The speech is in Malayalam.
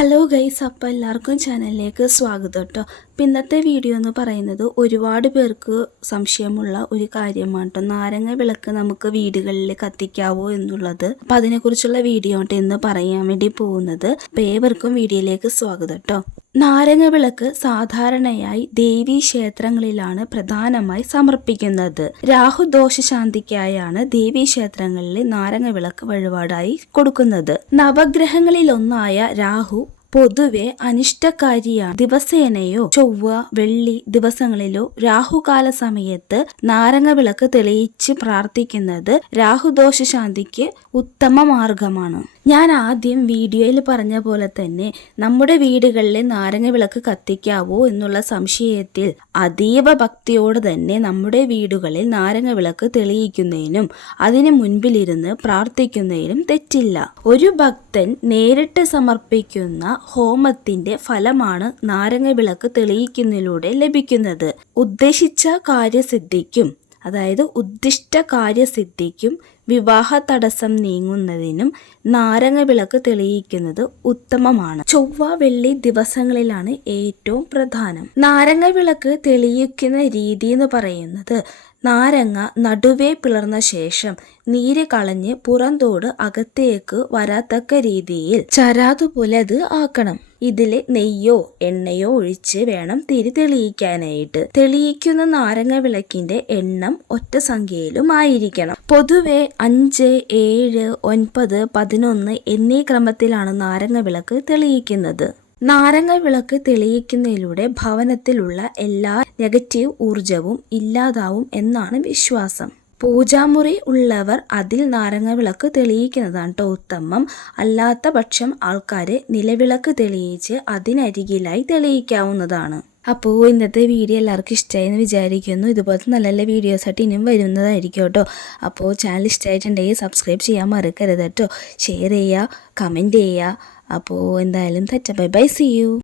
ഹലോ ഗൈസ് അപ്പോൾ എല്ലാവർക്കും ചാനലിലേക്ക് സ്വാഗതം കേട്ടോ അപ്പം ഇന്നത്തെ വീഡിയോ എന്ന് പറയുന്നത് ഒരുപാട് പേർക്ക് സംശയമുള്ള ഒരു കാര്യമാണ് കേട്ടോ. നാരങ്ങ വിളക്ക് നമുക്ക് വീടുകളിൽ കത്തിക്കാവോ എന്നുള്ളത്. അപ്പം അതിനെക്കുറിച്ചുള്ള വീഡിയോ ആട്ടോ ഇന്ന് പറയാൻ വേണ്ടി പോകുന്നത്. അപ്പം ഏവർക്കും വീഡിയോയിലേക്ക് സ്വാഗതം കേട്ടോ. നാരങ്ങ വിളക്ക് സാധാരണയായി ദേവീ ക്ഷേത്രങ്ങളിലാണ് പ്രധാനമായി സമർപ്പിക്കുന്നത്. രാഹുദോഷ ശാന്തിക്കായാണ് ദേവീ ക്ഷേത്രങ്ങളിൽ നാരങ്ങ വിളക്ക് വഴിപാടായി കൊടുക്കുന്നത്. നവഗ്രഹങ്ങളിലൊന്നായ രാഹു പൊതുവെ അനിഷ്ടകാരിയാണ്. ദിവസേനയോ ചൊവ്വ വെള്ളി ദിവസങ്ങളിലോ രാഹുകാല സമയത്ത് നാരങ്ങ വിളക്ക് തെളിയിച്ച് പ്രാർത്ഥിക്കുന്നത് രാഹുദോഷ ശാന്തിക്ക് ഉത്തമ മാർഗമാണ്. ഞാൻ ആദ്യം വീഡിയോയിൽ പറഞ്ഞ പോലെ തന്നെ നമ്മുടെ വീടുകളിൽ നാരങ്ങ വിളക്ക് കത്തിക്കാവോ എന്നുള്ള സംശയത്തിൽ അതീവ ഭക്തിയോട് തന്നെ നമ്മുടെ വീടുകളിൽ നാരങ്ങ വിളക്ക് തെളിയിക്കുന്നതിനും അതിന് മുൻപിലിരുന്ന് പ്രാർത്ഥിക്കുന്നതിനും തെറ്റില്ല. ഒരു ഭക്തൻ നേരിട്ട് സമർപ്പിക്കുന്ന ഹോമത്തിന്റെ ഫലമാണ് നാരങ്ങ വിളക്ക് തെളിയിക്കുന്നതിലൂടെ ലഭിക്കുന്നത്. ഉദ്ദേശിച്ച കാര്യസിദ്ധിക്കും അതായത് ഉദ്ദിഷ്ട കാര്യസിദ്ധിക്കും വിവാഹ തടസ്സം നീങ്ങുന്നതിനും നാരങ്ങ വിളക്ക് തെളിയിക്കുന്നത് ഉത്തമമാണ്. ചൊവ്വ വെള്ളി ദിവസങ്ങളിലാണ് ഏറ്റവും പ്രധാനം. നാരങ്ങ വിളക്ക് തെളിയിക്കുന്ന രീതി എന്ന് പറയുന്നത് നാരങ്ങ നടുവേ പിളർന്ന ശേഷം നീര് കളഞ്ഞ് പുറന്തോട് അകത്തേക്ക് വരാത്തക്ക രീതിയിൽ ചരാതുപോലെ അത് ആക്കണം. ഇതിൽ നെയ്യോ എണ്ണയോ ഒഴിച്ച് വേണം തിരി തെളിയിക്കാനായിട്ട്. തെളിയിക്കുന്ന നാരങ്ങ വിളക്കിന്റെ എണ്ണം ഒറ്റ സംഖ്യയിലും ആയിരിക്കണം. പൊതുവെ അഞ്ച് ഏഴ് ഒൻപത് പതിനൊന്ന് എന്നീ ക്രമത്തിലാണ് നാരങ്ങ വിളക്ക് തെളിയിക്കുന്നത്. നാരങ്ങ വിളക്ക് തെളിയിക്കുന്നതിലൂടെ ഭവനത്തിലുള്ള എല്ലാ നെഗറ്റീവ് ഊർജവും ഇല്ലാതാവും എന്നാണ് വിശ്വാസം. പൂജാമുറി ഉള്ളവർ അതിൽ നാരങ്ങ വിളക്ക് തെളിയിക്കുന്നതാണ് കേട്ടോ ഉത്തമം. അല്ലാത്ത പക്ഷം ആൾക്കാർ നിലവിളക്ക് തെളിയിച്ച് അതിനരികിലായി തെളിയിക്കാവുന്നതാണ്. അപ്പോൾ ഇന്നത്തെ വീഡിയോ എല്ലാവർക്കും ഇഷ്ടമായി എന്ന് വിചാരിക്കുന്നു. ഇതുപോലത്തെ നല്ല നല്ല വീഡിയോസായിട്ട് ഇനിയും വരുന്നതായിരിക്കും കേട്ടോ അപ്പോൾ ചാനൽ ഇഷ്ടമായിട്ടുണ്ടെങ്കിൽ സബ്സ്ക്രൈബ് ചെയ്യാൻ മറക്കരുത് കേട്ടോ ഷെയർ ചെയ്യുക കമന്റ് ചെയ്യുക. അപ്പോൾ എന്തായാലും തെറ്റ. Bye bye see you